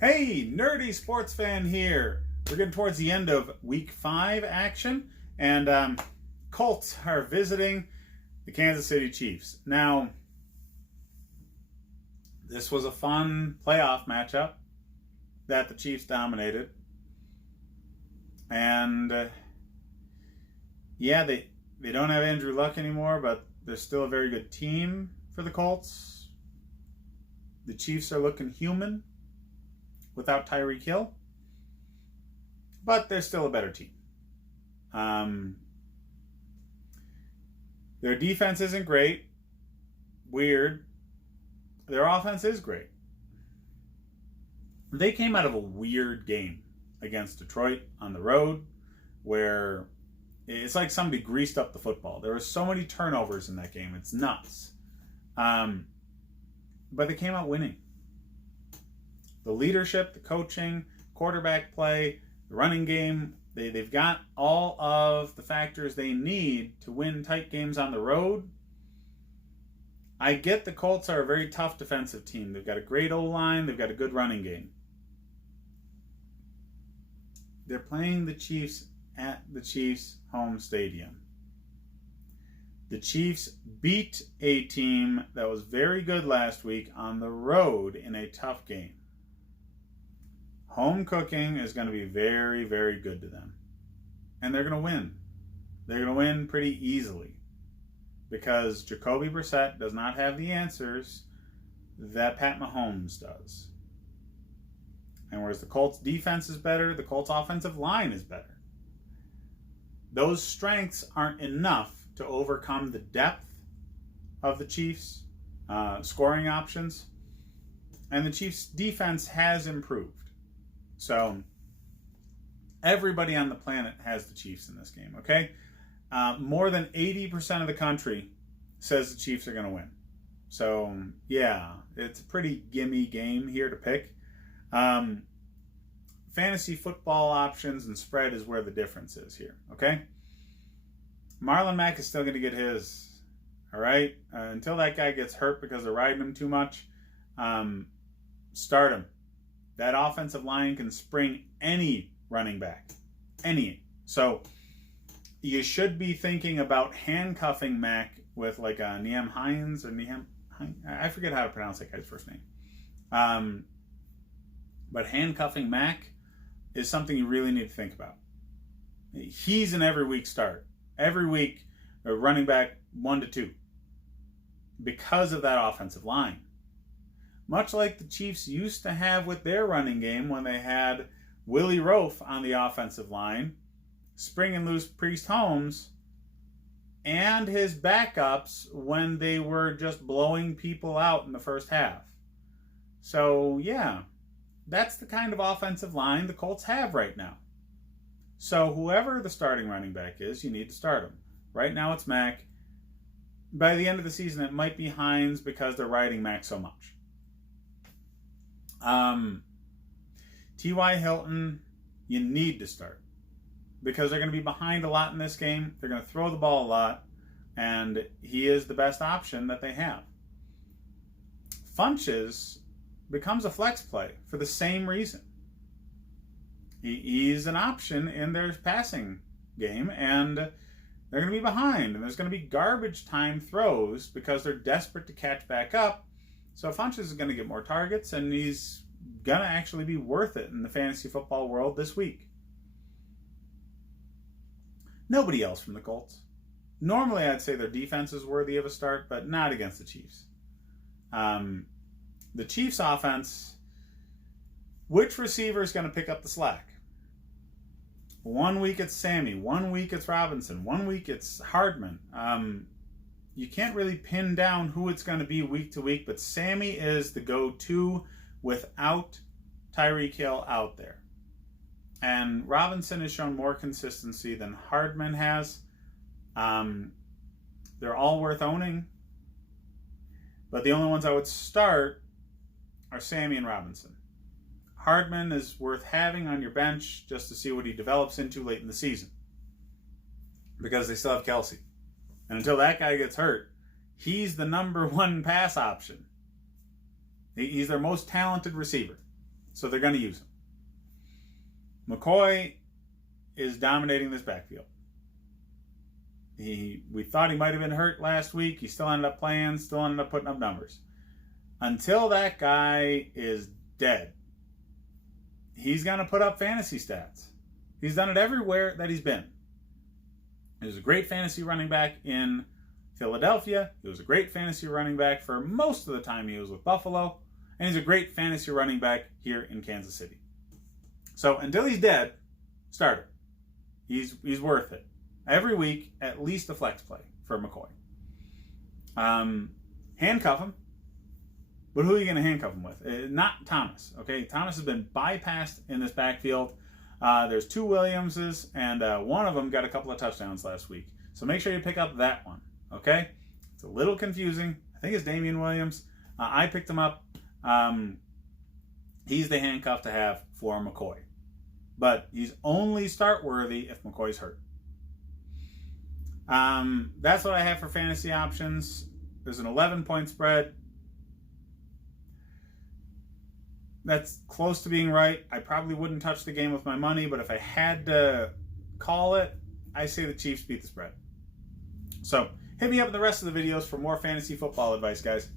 Hey, nerdy sports fan here. We're getting towards the end of week 5 action, and Colts are visiting the Kansas City Chiefs. Now, this was a fun playoff matchup that the Chiefs dominated. And yeah, they don't have Andrew Luck anymore, but they're still a very good team for the Colts. The Chiefs are looking human without Tyreek Hill, but they're still a better team. Their defense isn't great. Weird. Their offense is great. They came out of a weird game against Detroit on the road where it's like somebody greased up the football. There were so many turnovers in that game. It's nuts. But they came out winning. The leadership, the coaching, quarterback play, the running game, they've got all of the factors they need to win tight games on the road. I get the Colts are a very tough defensive team. They've got a great O-line. They've got a good running game. They're playing the Chiefs at the Chiefs' home stadium. The Chiefs beat a team that was very good last week on the road in a tough game. Home cooking is going to be very, very good to them. And they're going to win. They're going to win pretty easily. Because Jacoby Brissett does not have the answers that Pat Mahomes does. And whereas the Colts defense is better, the Colts offensive line is better. Those strengths aren't enough to overcome the depth of the Chiefs' scoring options. And the Chiefs' defense has improved. So, everybody on the planet has the Chiefs in this game, okay? More than 80% of the country says the Chiefs are going to win. So, yeah, it's a pretty gimme game here to pick. Fantasy football options and spread is where the difference is here, okay? Marlon Mack is still going to get his, all right? Until that guy gets hurt because they're riding him too much, start him. That offensive line can spring any running back. Any. So, you should be thinking about handcuffing Mack with like a Nyheim Hines or Nyheim. I forget how to pronounce that guy's first name. But handcuffing Mack is something you really need to think about. He's an every week start. Every week, a running back 1 to 2. Because of that offensive line. Much like the Chiefs used to have with their running game when they had Willie Roaf on the offensive line, spring and loose Priest Holmes, and his backups when they were just blowing people out in the first half. So, yeah, that's the kind of offensive line the Colts have right now. So, whoever the starting running back is, you need to start him. Right now it's Mack. By the end of the season, it might be Hines because they're riding Mack so much. T.Y. Hilton, you need to start. Because they're going to be behind a lot in this game. They're going to throw the ball a lot. And he is the best option that they have. Funches becomes a flex play for the same reason. He's an option in their passing game. And they're going to be behind. And there's going to be garbage time throws because they're desperate to catch back up. So Funches is going to get more targets. And he's going to actually be worth it in the fantasy football world this week. Nobody else from the Colts. Normally, I'd say their defense is worthy of a start, but not against the Chiefs. The Chiefs' offense, which receiver is going to pick up the slack? 1 week it's Sammy, 1 week it's Robinson, 1 week it's Hardman. You can't really pin down who it's going to be week to week, but Sammy is the go-to without Tyreek Hill out there. And Robinson has shown more consistency than Hardman has. They're all worth owning. But the only ones I would start are Sammy and Robinson. Hardman is worth having on your bench just to see what he develops into late in the season. Because they still have Kelsey. And until that guy gets hurt, he's the number one pass option. He's their most talented receiver. So they're going to use him. McCoy is dominating this backfield. We thought he might have been hurt last week. He still ended up playing, still ended up putting up numbers. Until that guy is dead, he's going to put up fantasy stats. He's done it everywhere that he's been. He was a great fantasy running back in Philadelphia. He was a great fantasy running back for most of the time he was with Buffalo. And he's a great fantasy running back here in Kansas City. So until he's dead, start him. He's worth it. Every week, at least a flex play for McCoy. Handcuff him. But who are you going to handcuff him with? Not Thomas. Okay, Thomas has been bypassed in this backfield. There's two Williamses, and one of them got a couple of touchdowns last week. So make sure you pick up that one. Okay, it's a little confusing. I think it's Damian Williams. I picked him up. He's the handcuff to have for McCoy. But he's only start worthy if McCoy's hurt. That's what I have for fantasy options. There's an 11-point spread. That's close to being right. I probably wouldn't touch the game with my money, but if I had to call it, I say the Chiefs beat the spread. So hit me up in the rest of the videos for more fantasy football advice, guys.